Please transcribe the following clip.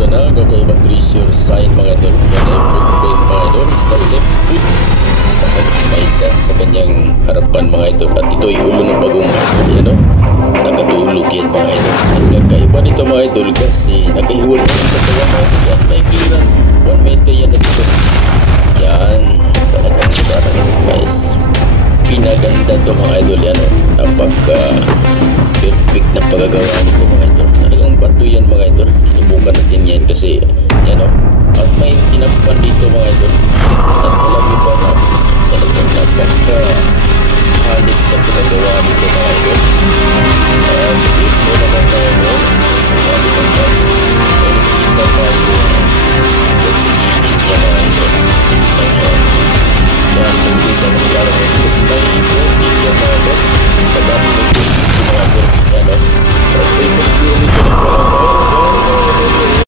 ito na, kakaibang treasure sign mga idol. Yan ay footprint mga idol sa left foot. May dot sa kanyang harapan mga idol. At ito ay ulo ng bagong mga idol. Yan o, nakatulog yan mga idol. At kakaiba nito mga idol kasi nakahiwal na yung katawan mga idol. Yan, may clearance 1 meter yan at ito. Yan, talagang guys, pinaganda to mga idol. Yan o, napaka perfect na pagagawa nito mga idol. Talagang bato yan mga idol.